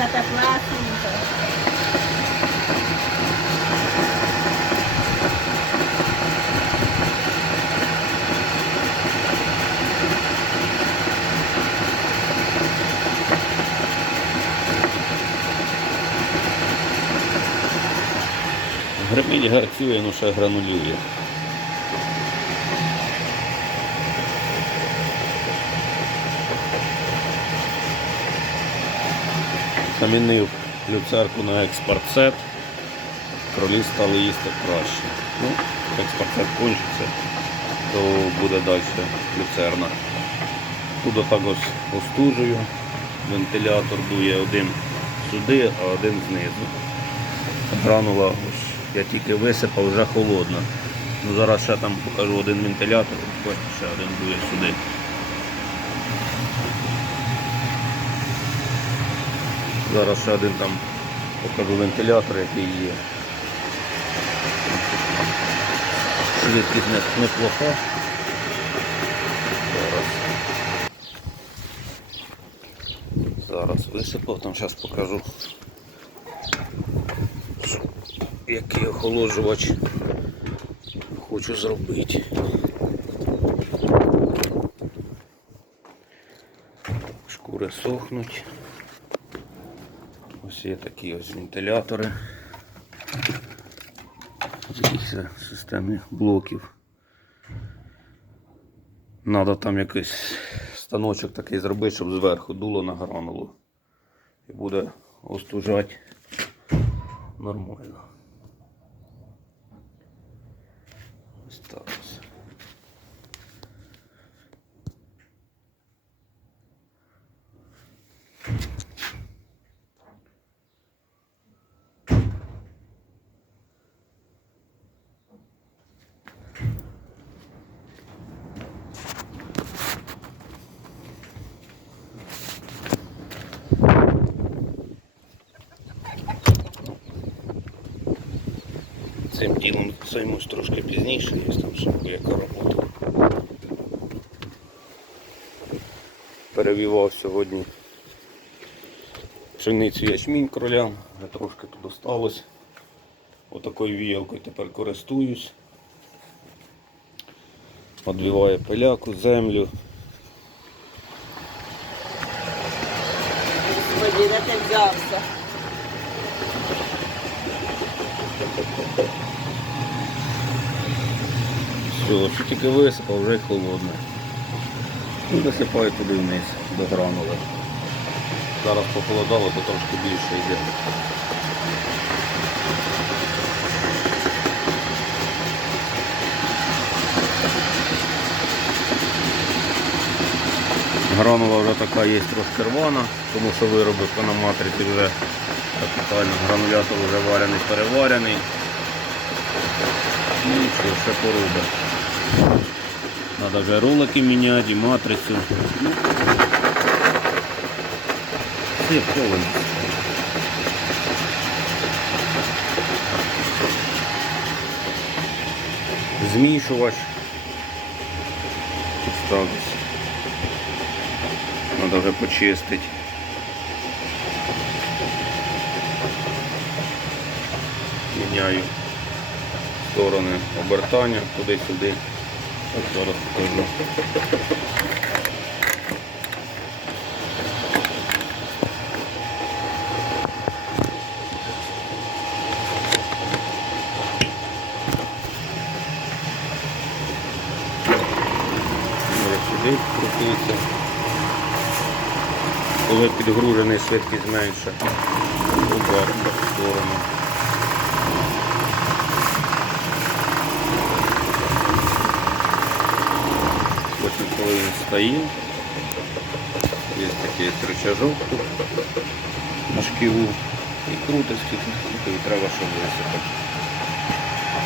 така теплесенька. Гримить гарцює, ну ще гранулює. Замінив люцерку на експортсет. Кролі стали їсти краще. Ну, експортсет кончиться, то буде далі люцерна. Тут також остужую. Вентилятор дує один сюди, а один знизу. Гранула ось я тільки висипав, вже холодна. Ну, зараз ще там покажу один вентилятор, ось ще один дує сюди. Зараз ще один там покажу вентилятор, який є. Швидкість не- неплоха. Зараз. Зараз висипав, там зараз покажу. Який охолоджувач хочу зробити. Шкури сохнуть. Ось є такі ось вентилятори. Таких системи блоків. Надо там якийсь станочок такий зробити, щоб зверху дуло на гранулу. І буде остужати нормально. Ось так ось. Цим ділом займусь трошки пізніше, є там ще яка робота. Перевівав сьогодні пшеницю ячмінь кролям, вже трошки тут осталось. Отакою віялкою тепер користуюсь. Одвіває пиляку, землю. Господи, де ти взявся? Все, що тільки висипав, вже й холодне. І висипаю туди вниз, до гранули. Зараз похолодало, то трошки більше йде. Гранула вже така є трошки рвана, тому що вироби на матриці вже капітально. Гранулятор вже варений, переварений. Ну нічого, ще поруба. Надо вже ролики міняти, і матрицю. Ну, Все повинно. Змішувач. Ставиться. Надо вже почистити. Міняю сторони обертання туди-сюди. От зараз покажу. Сюди крутиться. Коли підгружений швидкість менше. Удар в сторону. Коли есть такие рычажок тут на шківу і скільки скільки треба, щоб висипати.